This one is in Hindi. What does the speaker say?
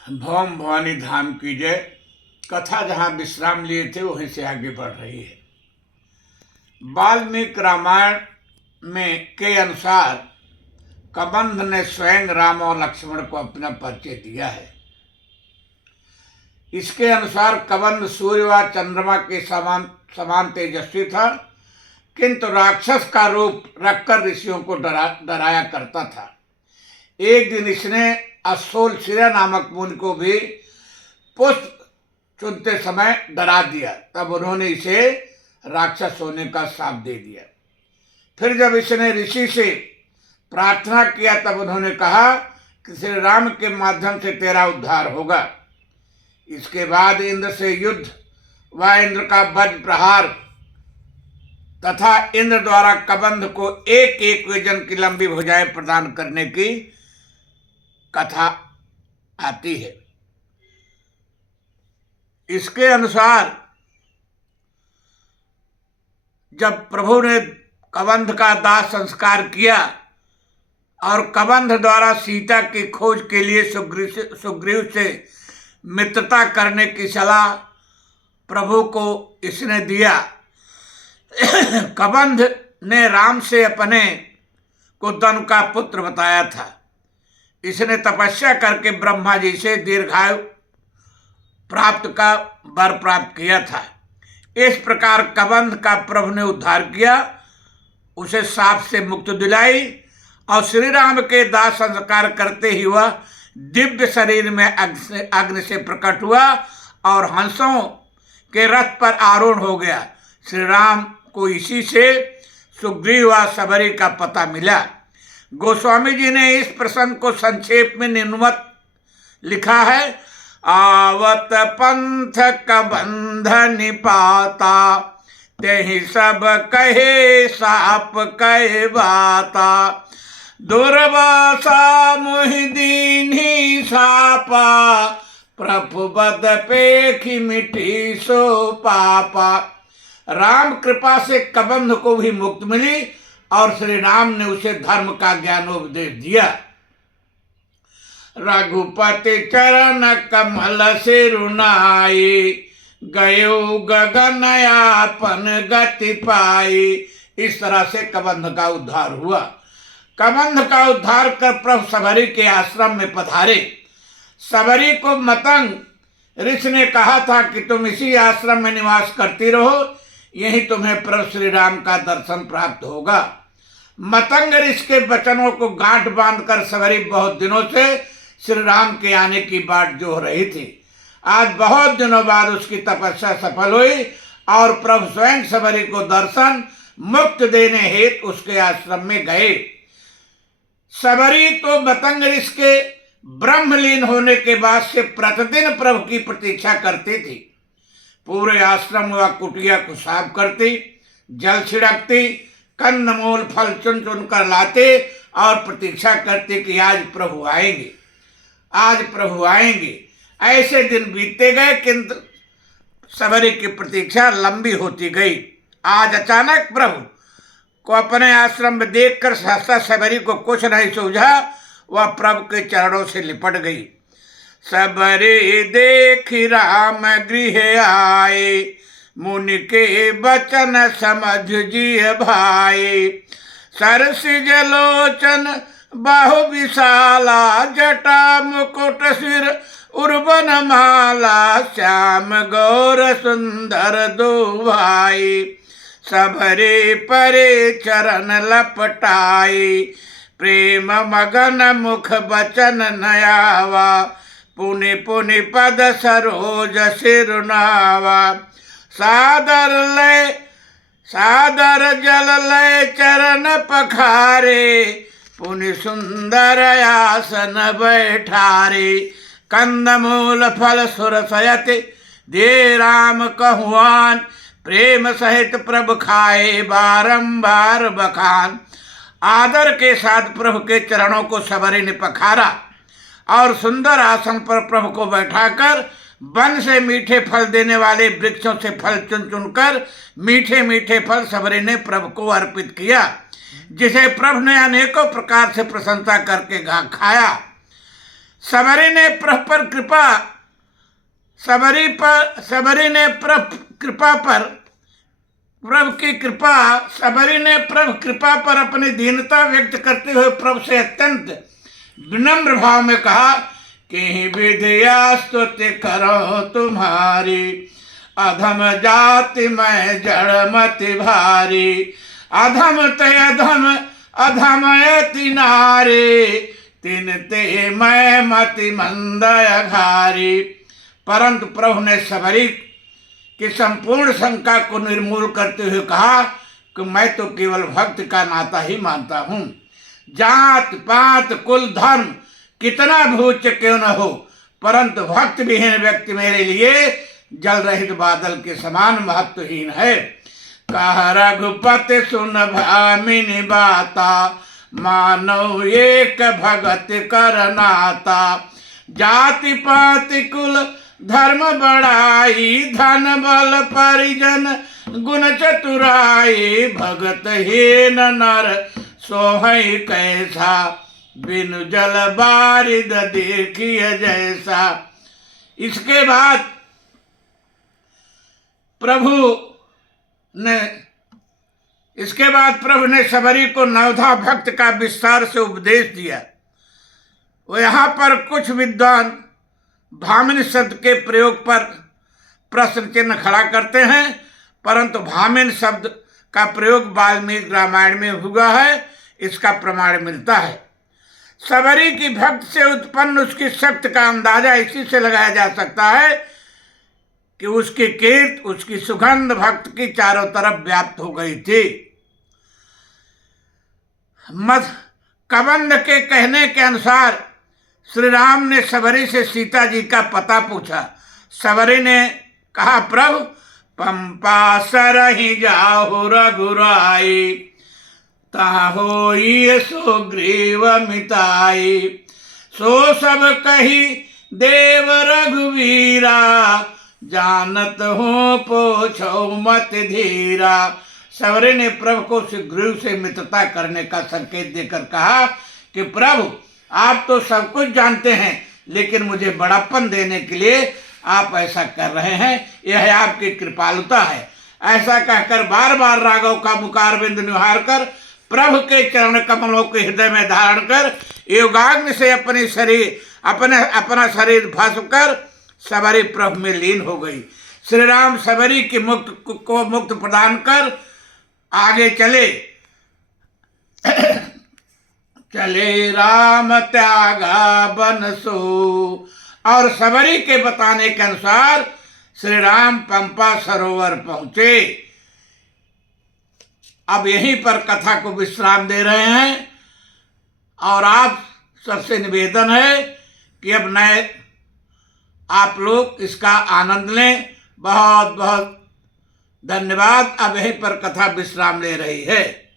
भौम भवानी धाम की जय। कथा जहाँ विश्राम लिए थे वहीं से आगे बढ़ रही है। वाल्मीकि रामायण में के अनुसार कबंध ने स्वयं राम और लक्ष्मण को अपना परिचय दिया है। इसके अनुसार कबंध सूर्य व चंद्रमा के समान समान तेजस्वी था, किंतु राक्षस का रूप रखकर ऋषियों को डराया करता था। एक दिन इसने अश्वल सिरा नामक मुनि को भी पुष्प चुनते समय डरा दिया। तब उन्होंने इसे राक्षस होने का शाप दे दिया। फिर जब इसने ऋषि से प्रार्थना किया तब उन्होंने कहा कि श्री राम के माध्यम से तेरा उद्धार होगा। इसके बाद इंद्र से युद्ध व इंद्र का वज्र प्रहार तथा इंद्र द्वारा कबंध को एक एक योजन की लंबी भुजाएं प्रदान करने की कथा आती है। इसके अनुसार जब प्रभु ने कबंध का दाह संस्कार किया और कबंध द्वारा सीता की खोज के लिए सुग्रीव से मित्रता करने की सलाह प्रभु को इसने दिया। कबंध ने राम से अपने को धनु का पुत्र बताया था। इसने तपस्या करके ब्रह्मा जी से दीर्घायु प्राप्त का वर प्राप्त किया था। इस प्रकार कबंध का प्रभु ने उद्धार किया, उसे शाप से मुक्ति दिलाई और श्री राम के दाह संस्कार करते ही वह दिव्य शरीर में अग्नि से प्रकट हुआ और हंसों के रथ पर आरूढ़ हो गया। श्री राम को इसी से सुग्रीव व सबरी का पता मिला। गोस्वामी जी ने इस प्रसंग को संक्षेप में निम्नवत लिखा है। आवत पंथ कबंध निपाता, तेहि सब कहे साप कहे बाता। दुर्वासा मोहि दीन्ही सापा, प्रभु बद पेखि मिटी सो पापा। राम कृपा से कबंध को भी मुक्ति मिली और श्री राम ने उसे धर्म का ज्ञानोपदेश दिया। रघुपति चरण कमल से रुनाई, गयो गगन यापन गति पाई। इस तरह से कबंध का उद्धार हुआ। कबंध का उद्धार कर प्रभु सबरी के आश्रम में पधारे। सबरी को मतंग ऋषि ने कहा था कि तुम इसी आश्रम में निवास करती रहो, यही तुम्हें प्रभु श्री राम का दर्शन प्राप्त होगा। मतंग ऋषि के वचनों को गांठ बांधकर सबरी बहुत दिनों से श्री राम के आने की बाट जोह रही थी। आज बहुत दिनों बाद उसकी तपस्या सफल हुई और प्रभु स्वयं सबरी को दर्शन मुक्त देने हेतु उसके आश्रम में गए। सबरी तो मतंग ऋषि के ब्रह्मलीन होने के बाद से प्रतिदिन प्रभु की प्रतीक्षा करती थी। पूरे आश्रम व कुटिया को साफ करती, जल छिड़कती, कंदमूल फल चुन चुन कर लाते और प्रतीक्षा करते कि आज प्रभु आएंगे, आज प्रभु आएंगे। ऐसे दिन बीतते गए किंतु सबरी की प्रतीक्षा लंबी होती गई। आज अचानक प्रभु को अपने आश्रम में देखकर सहसा सबरी को कुछ नहीं सूझा, वह प्रभु के चरणों से लिपट गई। सबरी देखी राम गृह आए, मुनि के बचन समझ जिय भाई। सरसिज लोचन बाहु विशाला, जटा मुकुट सिर उर्वन माला। श्याम गौर सुंदर दो भाई, सबरे परे चरण लपटाई। प्रेम मगन मुख बचन नयावा, पुनि पुनि पद सरोज सिरुनावा। सादर जल लय चरण पखारे, पुनि सुंदर आसन बैठारे। कंदमूल फल सुर सयति, दे राम कहुआन। प्रेम सहित प्रभु खाए बारंबार बखान। आदर के साथ प्रभु के चरणों को सबरी ने पखारा और सुंदर आसन पर प्रभु को बैठाकर वन से मीठे फल देने वाले वृक्षों से फल चुन चुनकर मीठे मीठे फल सबरी ने प्रभु को अर्पित किया, जिसे प्रभु ने अनेकों प्रकार से प्रशंसा करके खाया। सबरी ने प्रभु पर कृपा सबरी ने प्रभु कृपा पर प्रभु की कृपा सबरी ने प्रभु कृपा पर अपनी दीनता व्यक्त करते हुए प्रभु से अत्यंत विनम्र भाव में कहा कि विधिया स्तुति करो तुम्हारी, अधम जाति में जड़मति भारी, अधम ते अधम अधम अति नारी, तिन ते मैं मति मंद अघारी। परंतु प्रभु ने सबरी की संपूर्ण शंका को निर्मूल करते हुए कहा कि मैं तो केवल भक्त का नाता ही मानता हूँ। जात पात कुल धर्म कितना भूच क्यों न हो, परंतु भक्त विहीन व्यक्ति मेरे लिए जल रहित बादल के समान महत्वहीन है। कह रघुपति सुन भामिनी बाता, मानव एक भगत कर नाता, जाति पाति कुल धर्म बड़ाई, धन बल परिजन गुण चतुराई, भगत हीन नर सोहई कैसा, बिनु जल बारिद देखिए जैसा। इसके बाद प्रभु ने सबरी को नवधा भक्त का विस्तार से उपदेश दिया। वो यहाँ पर कुछ विद्वान भामिन शब्द के प्रयोग पर प्रश्न चिन्ह खड़ा करते हैं, परंतु भामिन शब्द का प्रयोग वाल्मीकि रामायण में हुआ है, इसका प्रमाण मिलता है। सबरी की भक्त से उत्पन्न उसकी शक्ति का अंदाजा इसी से लगाया जा सकता है कि उसकी कीर्ति, उसकी सुगंध भक्त की चारों तरफ व्याप्त हो गई थी। कबंध के कहने के अनुसार श्री राम ने सबरी से सीता जी का पता पूछा। सबरी ने कहा, प्रभु पंपा सरहि जाहु रघुराई, ताहो ये सो ग्रीव मिताई, सो सब कही देव रघुवीरा, जानत हो पोछो मत धीरा। सबरी ने प्रभु को ग्रीव से मित्रता करने का संकेत देकर कहा कि प्रभु आप तो सब कुछ जानते हैं, लेकिन मुझे बड़प्पन देने के लिए आप ऐसा कर रहे हैं, यह आपकी कृपालुता है। ऐसा कहकर बार बार राघव का मुखारविंद निहार कर प्रभु के चरण कमलों के हृदय में धारण कर योगाग्नि से अपना शरीर भस्म कर सबरी प्रभु में लीन हो गई। श्री राम सबरी की मुक्त प्रदान कर आगे चले। चले राम त्यागा बन सो, और सबरी के बताने के अनुसार श्री राम पंपा सरोवर पहुंचे। अब यहीं पर कथा को विश्राम दे रहे हैं और आप सबसे निवेदन है कि अब नए आप लोग इसका आनंद लें। बहुत बहुत धन्यवाद। अब यहीं पर कथा विश्राम ले रही है।